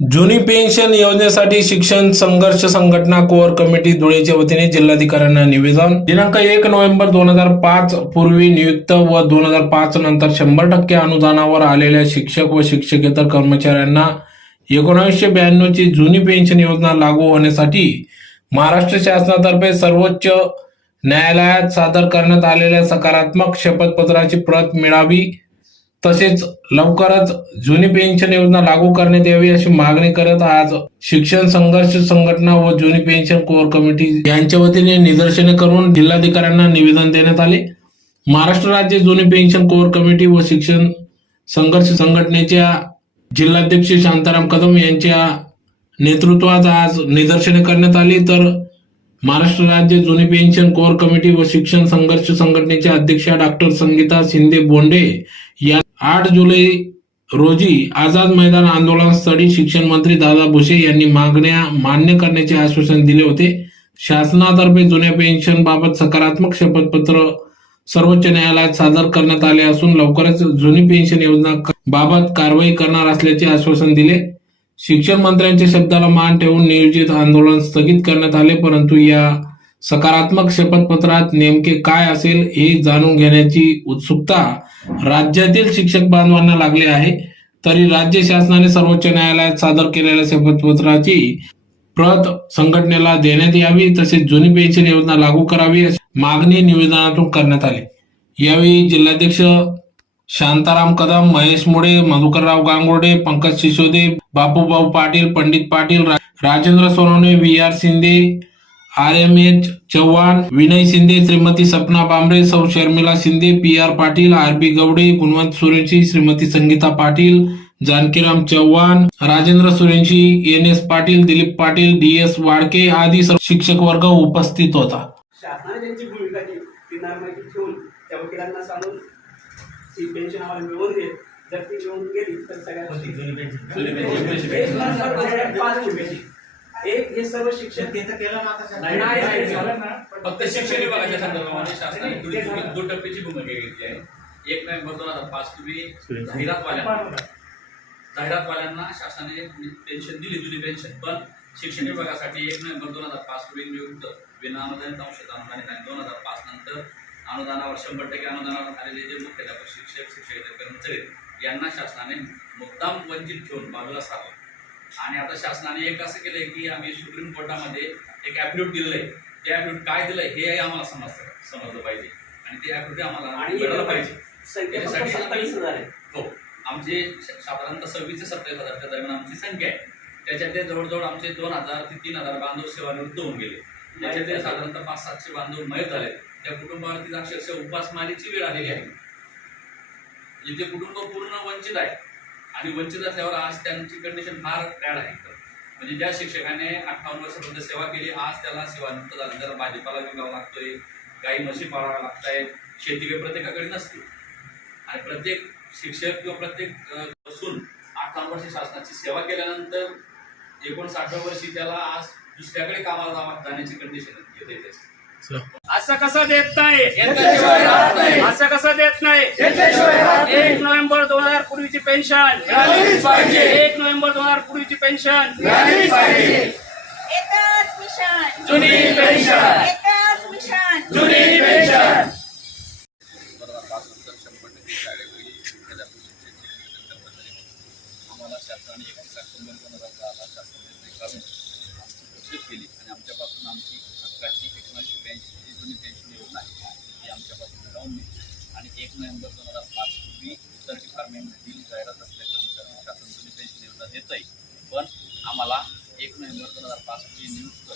जुनी पेन्शन योजनेसाठी शिक्षण संघर्ष संघटना कोअर कमिटी धुळेच्या वतीने जिल्हाधिकाऱ्यांना निवेदन. दिनांक एक नोव्हेंबर दोन हजार पाच पूर्वी नियुक्त व दोन हजार पाच नंतर शंभर टक्के अनुदानावर आलेल्या शिक्षक व शिक्षकेतर कर्मचाऱ्यांना एकोणीसशे ब्याण्णव ची जुनी पेन्शन योजना लागू होण्यासाठी महाराष्ट्र शासनातर्फे सर्वोच्च न्यायालयात सादर करण्यात आलेल्या सकारात्मक शपथपत्राची प्रत मिळावी. तसेच लवकरच जुनी पेन्शन योजना लागू करण्यात यावी अशी मागणी करत आज शिक्षण संघर्ष संघटना व जुनी पेन्शन कोर कमिटी यांच्या वतीने निदर्शने करून जिल्हाधिकाऱ्यांना निवेदन देण्यात आले. महाराष्ट्र राज्य जुनी पेन्शन कोअर कमिटी व शिक्षण संघर्ष संघटनेच्या जिल्हाध्यक्ष शांताराम कदम यांच्या नेतृत्वात आज निदर्शने करण्यात आली. तर महाराष्ट्र राज्य जुनी पेन्शन कोअर कमिटी व शिक्षण संघर्ष संघटनेच्या अध्यक्षा डॉक्टर संगीता शिंदे बोंडे या आठ जुलै रोजी आझाद मैदान आंदोलनस्थळी शिक्षण मंत्री दादा भुसे यांनी मागण्या मान्य करण्याचे आश्वासन दिले होते. शासनातर्फे जुन्या पेन्शन बाबत सकारात्मक शपथपत्र सर्वोच्च न्यायालयात सादर करण्यात आले असून लवकरच जुनी पेन्शन योजना बाबत कारवाई करणार असल्याचे आश्वासन दिले. शिक्षण मंत्र्यांच्या शब्दाला मान ठेवून नियोजित आंदोलन स्थगित करण्यात आले परंतु या सकारात्मक शपथपत्रात नेमके काय असेल हे जाणून घेण्याची उत्सुकता राज्यातील शिक्षक बांधवांना लागली आहे. तरी राज्य शासनाने सर्वोच्च न्यायालयात सादर केलेल्या शपथपत्राची प्रत संघटनेला देण्यात यावी तसेच जुनी पेन्शन योजना लागू करावी अशी मागणी निवेदनातून करण्यात आली. यावेळी जिल्हाध्यक्ष Shantaram Kadam Mahesh Mule Madhukarrao Gangurde Pankaj Sisode Bapubhau Patil Pandit Patil Rajendra Sonawane V R Shinde R M H Chavan Vinay Shinde Shrimati Sapna Bambare Sau Sharmila Shinde P R Patil R B Gawade Gunwant Surenshi Shrimati Sangeeta Patil Jankiram Chavan Rajendra Surenshi N S Patil Dilip Patil D S Wadke आदी सर्व शिक्षक वर्ग उपस्थित होता. शासनाने त्यांची भूमिका ठेवून त्या वकिलांना सांगून ती पेन्शन आम्हाला मिळवून देत जर ती मिळवून गेली तर सगळ्या एक हे सर्व शिक्षक ते तर केलं नाही, नाही, नाही, झालं ना. फक्त शिक्षण विभागाच्या संदर्भामध्ये शासनाने दुरी- दुटप्पीची भूमिका घेतली आहे. एक नोव्हेंबर दोन हजार पाच पूर्वी जाहिरातवाल्यांना जाहिरातवाल्यांना शासनाने पेन्शन दिली जुनी पेन्शन पण शिक्षण विभागासाठी एक नोव्हेंबर दोन हजार पाच पूर्वी नियुक्त विना अनुदानित अंशत अनुदानित आणि दोन हजार पाच नंतर अनुदानावर शंभर टक्के अनुदानावर आलेले जे मुख्याध्यापक शिक्षक शिक्षकेतर कर्मचारी यांना शासनाने मुद्दाम वंचित ठेवून बाजूला सारलं आणि आता शासनाने एक असं केलंय की आम्ही सुप्रीम कोर्टामध्ये एक ॲप्लिट दिलंय. ते ॲप्लिट काय दिलंय हे आम्हाला समजतं समजलं पाहिजे. आणि ते ॲप्लिट आम्हाला मिळालं पाहिजे. त्याच्यासाठी आहे. हो. आमचे साधारणतः सव्वीस ते सत्तावीस हजारच्या दरम्यान आमची संख्या आहे. त्याच्यात ते जवळजवळ आमचे दोन हजार ते तीन हजार बांधव सेवानिवृत्त होऊन गेले. त्याच्यात साधारणतः पाच सातशे बांधव मयत झाले. त्या कुटुंबावरती अक्षरशः उपासमारीची वेळ आलेली आहे. जिथे कुटुंब पूर्ण वंचित आहे आणि वंचित असल्यावर आज त्यांची कंडिशन फार बॅड आहे. म्हणजे ज्या शिक्षकाने अठ्ठावन्न वर्षापर्यंत सेवा केली आज त्याला सेवानंतर झाली. त्याला भाजीपाला विकावा लागतोय गाई म्हशी पाळाव्या लागतायत शेती काही प्रत्येकाकडे नसते. आणि प्रत्येक शिक्षक किंवा प्रत्येक असून बसून अठ्ठावन्न वर्ष शासनाची सेवा केल्यानंतर एकोणसाठव्या वर्षी त्याला आज दुसऱ्याकडे कामाला जावा- जाण्याची कंडिशन येते त्याची. असं कसं देत नाही? येत्याशिवाय राहत नाही. असं कसं देत नाही? एक नोव्हेंबर दोन हजार पूर्वीची पेन्शन. एक नोव्हेंबर दोन हजार पूर्वीची पेन्शन. जुनी पेन्शन जुनी पेन्शन. आम्हाला शासनाने एकतीस ऑक्टोबर दोन हजार दहाला शासन निर्णय आमची केली? आणि आमच्यापासून आमची हक्काची एकोणीसशे ब्याऐंशी जी जुनी पेन्शन योजना आहे ती आमच्यापासून मिळवून मिळते आणि एक नोव्हेंबर दोन हजार पाच पूर्वी इतर डिपार्टमेंटमधील जाहिरात असल्याचं कर्मचाऱ्यांना शासन जुनी पेन्शन योजना देत आहे पण आम्हाला एक नोव्हेंबर दोन हजार पाच पूर्वी नियुक्त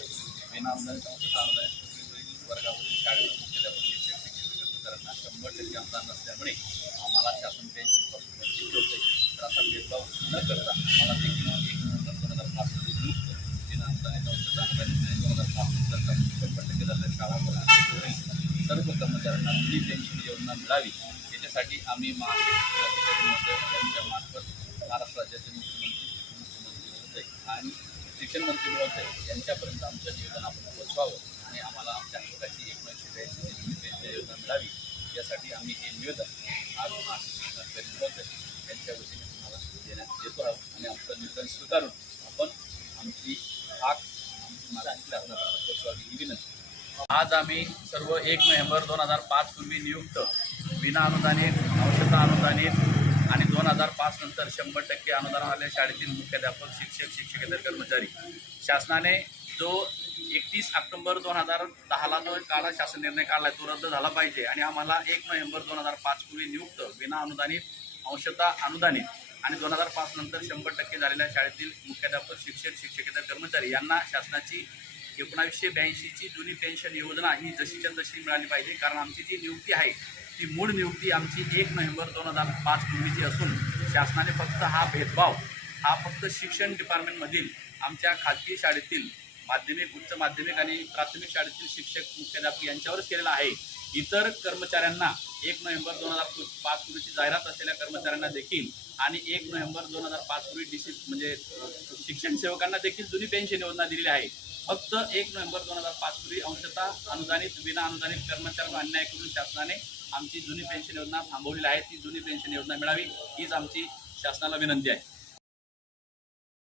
विनाअनुदानित अंशतः अनुदानित पदवीवरील वर्गावरील शाळेवर मुख्याध्यापक शिक्षक शिक्षक कर्मचाऱ्यांना शंभर टक्के अनुदान नसल्यामुळे आम्हाला शासन पेन्शनपासून वंचित ठेवते तर असा भेदभाव न करता आम्हाला देखील एक नोव्हेंबर दोन हजार पाच रोजी नियुक्त विनाअनुदानित अंशतः अनुदानित आणि दोन हजार पाच नंतर शंभर टक्के झालेल्या शाळांवर सर्व कर्मचाऱ्यांना जुनी पेन्शन योजना याच्यासाठी आम्ही महाराष्ट्रामार्फत महाराष्ट्र राज्याचे मुख्यमंत्री मुख्यमंत्री महोदय आणि शिक्षण मंत्री महोदय यांच्यापर्यंत आमचं निवेदन आपण पोहोचवावं आणि आम्हाला आमच्या हक्काची एकोणीसशे ब्याऐंशी योजना मिळावी. यासाठी आम्ही हे निवेदन आज महाराष्ट्र महोदय यांच्या वतीने तुम्हाला देण्यात येतो आहोत आणि आमचं निवेदन स्वीकारून आपण आमची हाक आमची मागणी शासनाला पोचवावी ही विनंती. आज आम्ही सर्व एक नोव्हेंबर दोन हजार पाच पूर्वी नियुक्त विना अनुदानित अंशता अनुदानित आणि दोन हजार पाच नंतर शंभर टक्के अनुदान आलेल्या शाळेतील मुख्याध्यापक शिक्षक शिक्षकेतर कर्मचारी. शासनाने जो एकतीस ऑक्टोंबर दोन हजार दहाला जो काळा शासन निर्णय काढला तो रद्द झाला पाहिजे आणि आम्हाला एक नोव्हेंबर दोन हजार पाच पूर्वी नियुक्त विना अनुदानित अंशतः अनुदानित आणि दोन हजार पाच नंतर शंभर टक्के झालेल्या शाळेतील मुख्याध्यापक शिक्षक शिक्षकेतर कर्मचारी यांना शासनाची एकोणावीसशे ब्याऐंशीची जुनी पेन्शन योजना ही जशीच्या तशी मिळाली पाहिजे. कारण आमची जी नियुक्ती आहे ती मूळ नियुक्ती आमची एक नोव्हेंबर दोन हजार पाच पूर्वीची असून शासनाने फक्त हा भेदभाव हा फक्त शिक्षण डिपार्टमेंटमधील आमच्या खाजगी शाळेतील माध्यमिक उच्च माध्यमिक आणि प्राथमिक शाळेतील शिक्षक मुख्याध्यापक यांच्यावरच केलेला आहे. इतर कर्मचाऱ्यांना एक नोव्हेंबर दोन हजार पाच पूर्वीची जाहिरात असलेल्या कर्मचाऱ्यांना देखील आणि एक नोव्हेंबर दोन हजार पाच पूर्वी डिसी म्हणजे शिक्षण सेवकांना देखील जुनी पेन्शन योजना दिलेली आहे. फक्त एक नोव्हेंबर दोन हजार पाच पूर्वी अंशतः अनुदानित विना अनुदानित कर्मचाऱ्यांना अन्याय करून शासनाने आमची जुनी पेन्शन योजना थांबवलेली आहे. ती जुनी पेन्शन योजना मिळावी हीच आमची शासनाला विनंती आहे.